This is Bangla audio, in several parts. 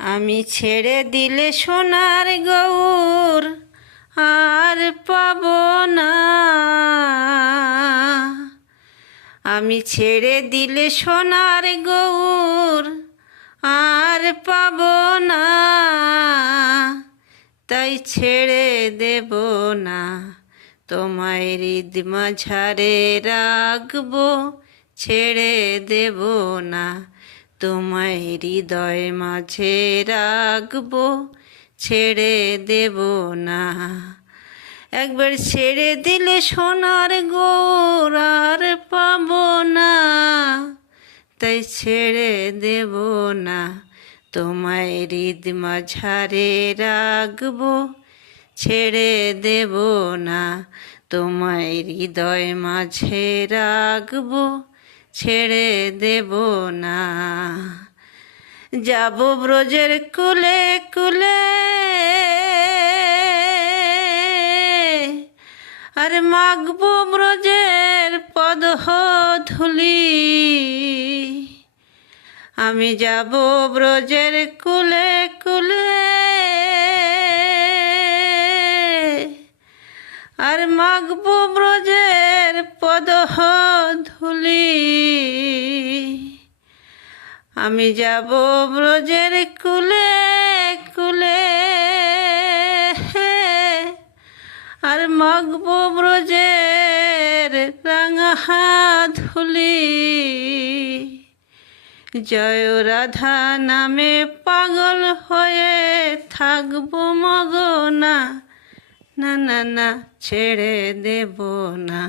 আমি ছেড়ে দিলে সোনার গৌর আর পাবো না। আমি ছেড়ে দিলে সোনার গৌর আর পাবো না। তাই ছেড়ে দেব না, তোমায় হৃদ মাঝারে রাখবো। ছেড়ে দেব না, তোমায় হৃদয় মাঝে রাখবো। ছেড়ে দেব না। একবার ছেড়ে দিলে সোনার গৌর আর পাবো না। তাই ছেড়ে দেব না, তোমায় হৃদ মাঝারে রাখবো। ছেড়ে দেব না, তোমায় হৃদয় মাঝে রাখবো। ছেড়ে দেব না। যাব ব্রজের কুলে কুলে, আর মাগবো ব্রজের পদধূলি। আমি যাব ব্রজের কুলে কুলে, আর মাগবো ব্রজের পদধূলি। আমি যাব ব্রজের কুলে কুলে, আর মাগবো ব্রজের রাঙা ধূলি। জয় রাধা নামে পাগল হয়ে থাকবো মগনা। না না না, ছেড়ে দেব না,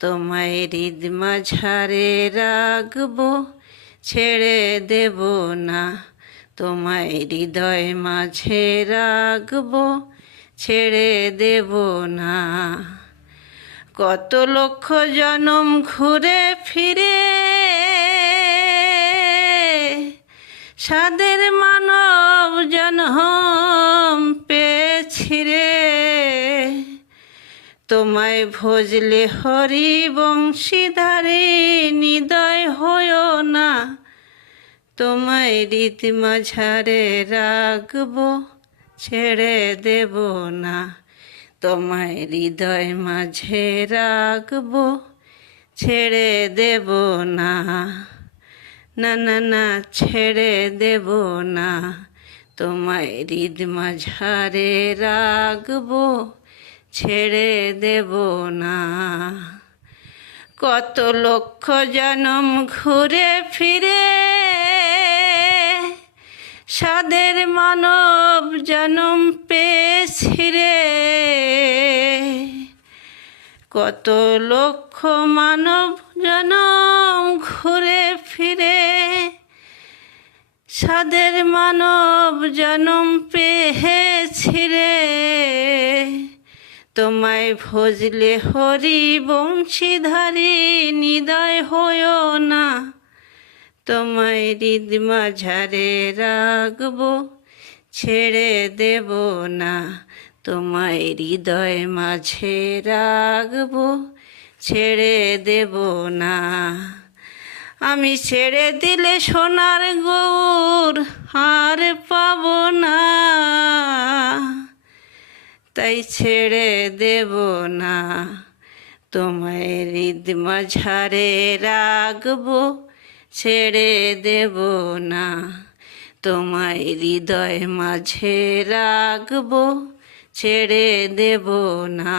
তোমায় হৃদ মাঝারে রাখবো। ছেড়ে দেব না, তোমায় হৃদয় মাঝে রাখবো। ছেড়ে দেব না। কত লক্ষ জনম ঘুরে ফিরে সাদের মানব জনম পেয়েছি রে। তোমায় ভজলে হরি বংশীধারী নিদয় হয়ো না। তোমায় হৃদ মাঝারে রাখবো। ছেড়ে দেব না, তোমায় হৃদয় মাঝে রাখবো। ছেড়ে দেব না। না না না, ছেড়ে দেব না, তোমায় হৃদ মাঝারে রাখবো। ছেড়ে দেব না। কত লক্ষ জনম ঘুরে ফিরে সাদের মানব জনম পেয়েছি রে। কত লক্ষ মানব জনম ঘুরে ফিরে সাদের মানব জনম পেয়েছি রে। তোমায় ভজলে হরি বংশীধারী নিদয় হয়ো না। তোমায় হৃদ মাঝারে রাখবো। ছেড়ে দেব না, তোমায় হৃদয় মাঝে রাখবো। ছেড়ে দেব না। আমি ছেড়ে দিলে সোনার গৌর আর পাবো না। তাই ছেড়ে দেব না, তোমায় হৃদ মাঝারে রাখবো। ছেড়ে দেব না, তোমায় হৃদয় মাঝে রাখবো। ছেড়ে দেব না।